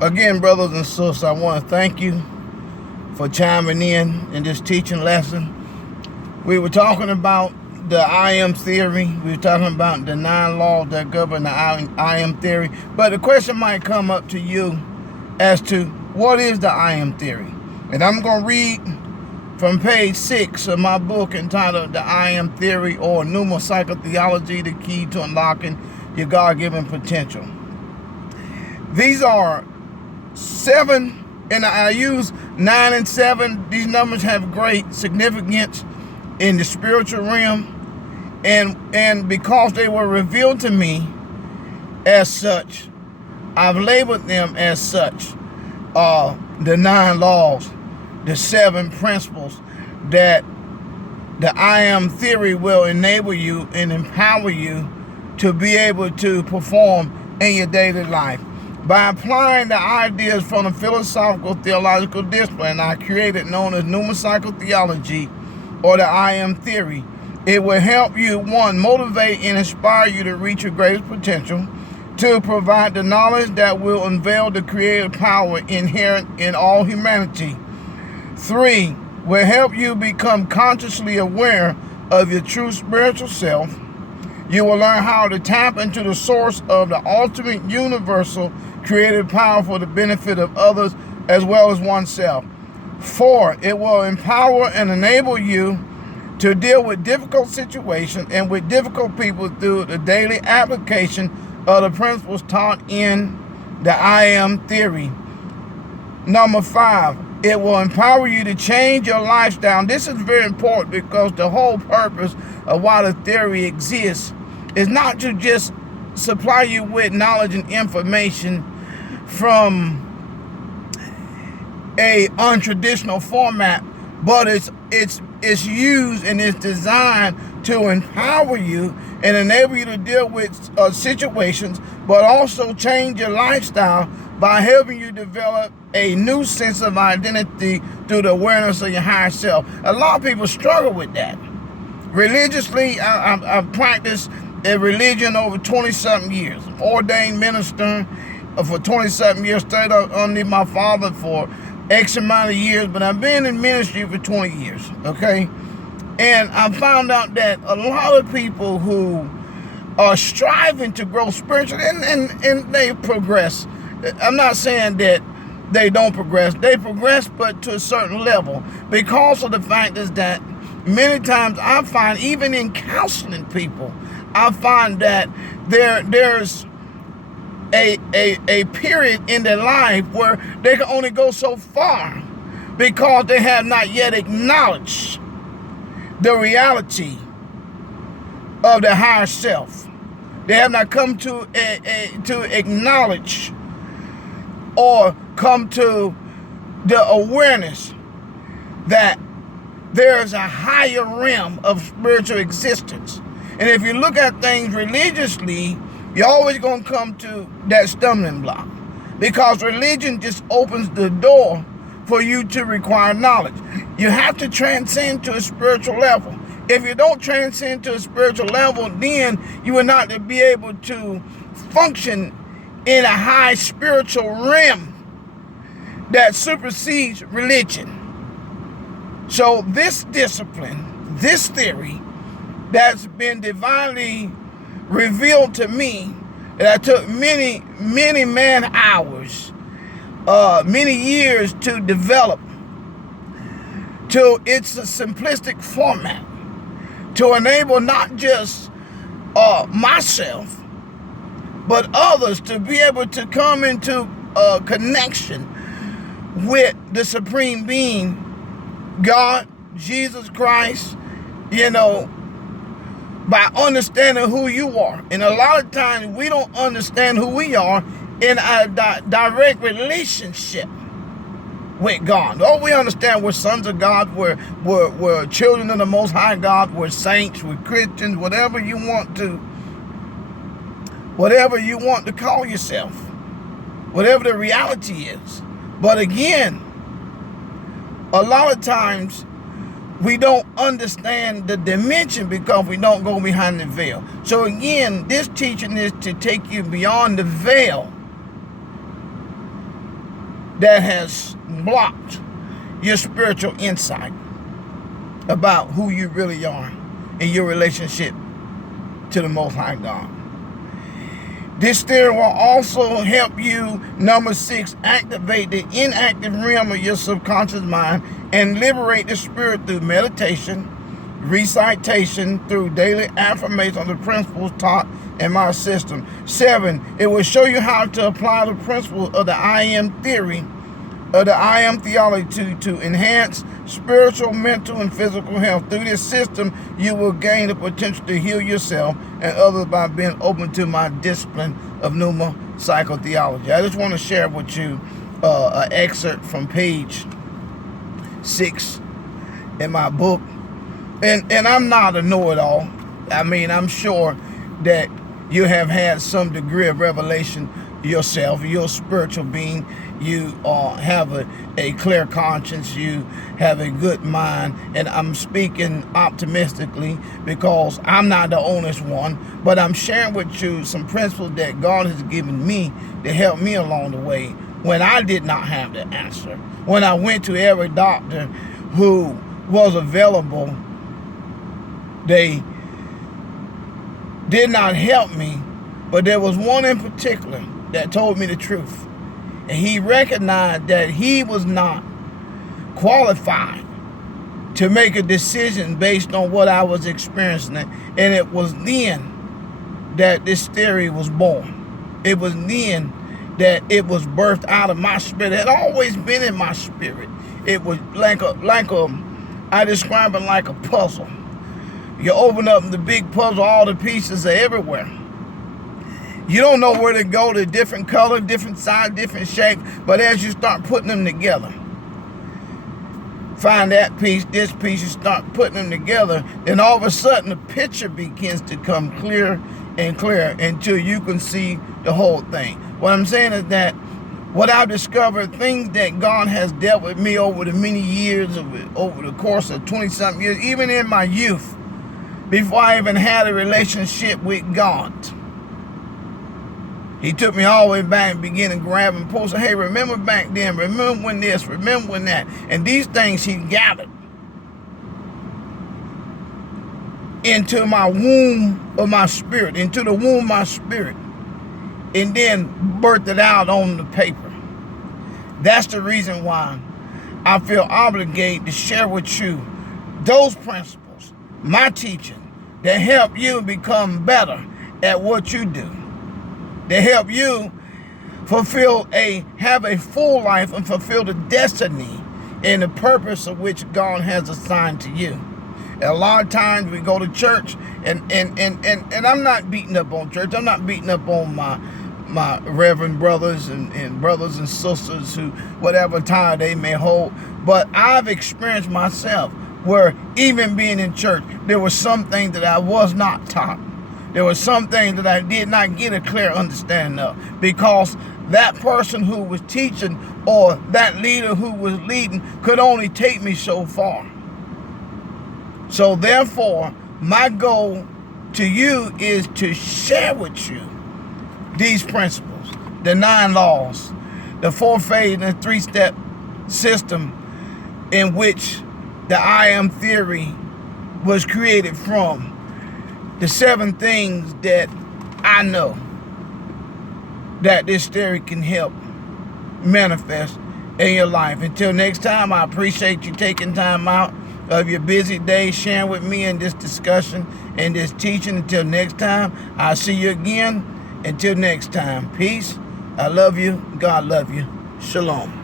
Again, brothers and sisters, I want to thank you for chiming in this teaching lesson. We were talking about the I am theory. We were talking about the 9 laws that govern the I am theory. But the question might come up to you as to what is the I am theory? And I'm going to read from page 6 of my book entitled The I Am Theory, or Pneumopsychotheology, the Key to Unlocking Your God-Given Potential. These are 7, and I use 9 and 7. These numbers have great significance in the spiritual realm, and because they were revealed to me as such, I've labeled them as such. The 9 laws, the 7 principles that the I am theory will enable you and empower you to be able to perform in your daily life. By applying the ideas from the philosophical theological discipline I created, known as pneumopsychotheology, or the I am theory, it will help you, 1, motivate and inspire you to reach your greatest potential. 2, provide the knowledge that will unveil the creative power inherent in all humanity. 3, will help you become consciously aware of your true spiritual self. You will learn how to tap into the source of the ultimate universal creative power for the benefit of others as well as oneself. 4, it will empower and enable you to deal with difficult situations and with difficult people through the daily application of the principles taught in the I am theory. Number 5, it will empower you to change your lifestyle. This is very important because the whole purpose of why the theory exists is not to just supply you with knowledge and information from a untraditional format, but it's used and it's designed to empower you and enable you to deal with situations, but also change your lifestyle by helping you develop a new sense of identity through the awareness of your higher self. A lot of people struggle with that. Religiously, I've practiced a religion over 20-something years. I'm ordained minister for 20-something years, stayed under my father for X amount of years, but I've been in ministry for 20 years, okay? And I found out that a lot of people who are striving to grow spiritually, and they progress. I'm not saying that they don't progress. They progress, but to a certain level, because of the fact is that many times I find, even in counseling people, I find that there's a period in their life where they can only go so far because they have not yet acknowledged the reality of the higher self. They have not come to acknowledge or come to the awareness that there is a higher realm of spiritual existence. And if you look at things religiously, you're always going to come to that stumbling block, because religion just opens the door for you to require knowledge. You have to transcend to a spiritual level. If you don't transcend to a spiritual level, then you will not be able to function in a high spiritual realm that supersedes religion. So this discipline, this theory that's been divinely revealed to me, that took many man hours, many years to develop, to its simplistic format, to enable not just myself, but others to be able to come into a connection with the Supreme Being, God, Jesus Christ, by understanding who you are. And a lot of times we don't understand who we are in a direct relationship with God. Oh, we understand we're sons of God, we're children of the Most High God, we're saints, we're Christians, whatever you want to call yourself, whatever the reality is. But again, a lot of times we don't understand the dimension because we don't go behind the veil. So again, this teaching is to take you beyond the veil that has blocked your spiritual insight about who you really are in your relationship to the Most High God. This theory will also help you, number 6, activate the inactive realm of your subconscious mind and liberate the spirit through meditation, recitation, through daily affirmation of the principles taught in my system. 7, it will show you how to apply the principles of the I am theory, of the I am theology to enhance spiritual, mental, and physical health. Through this system, you will gain the potential to heal yourself and others by being open to my discipline of pneumopsychotheology. I just want to share with you an excerpt from page 6 in my book. And I'm not a know-it-all. I mean, I'm sure that you have had some degree of revelation yourself. You're a spiritual being. You have a clear conscience. You have a good mind. And I'm speaking optimistically because I'm not the honest one, but I'm sharing with you some principles that God has given me to help me along the way when I did not have the answer. When I went to every doctor who was available, they did not help me, but there was one in particular that told me the truth. And he recognized that he was not qualified to make a decision based on what I was experiencing. And it was then that this theory was born. It was then that it was birthed out of my spirit. It had always been in my spirit. It was I describe it like a puzzle. You open up the big puzzle, all the pieces are everywhere. You don't know where to go, to different color, different size, different shape, but as you start putting them together, find that piece, this piece, you start putting them together, then all of a sudden the picture begins to come clearer and clearer until you can see the whole thing. What I'm saying is that what I've discovered, things that God has dealt with me over the many years, over the course of 20-something years, even in my youth, before I even had a relationship with God. He took me all the way back and began to grab and pull. Say, hey, remember back then, remember when this, remember when that. And these things he gathered into my womb of my spirit, into the womb of my spirit, and then birthed it out on the paper. That's the reason why I feel obligated to share with you those principles, my teaching, that help you become better at what you do. They help you have a full life and fulfill the destiny and the purpose of which God has assigned to you. And a lot of times we go to church and I'm not beating up on church. I'm not beating up on my reverend brothers and brothers and sisters who, whatever tie they may hold. But I've experienced myself where even being in church, there was some things that I was not taught. There was some things that I did not get a clear understanding of because that person who was teaching or that leader who was leading could only take me so far. So therefore, my goal to you is to share with you these principles, the 9 laws, the 4-phase and 3-step system in which the I am theory was created from. The 7 things that I know that this theory can help manifest in your life. Until next time, I appreciate you taking time out of your busy day, sharing with me in this discussion and this teaching. Until next time, I'll see you again. Until next time, peace. I love you. God love you. Shalom.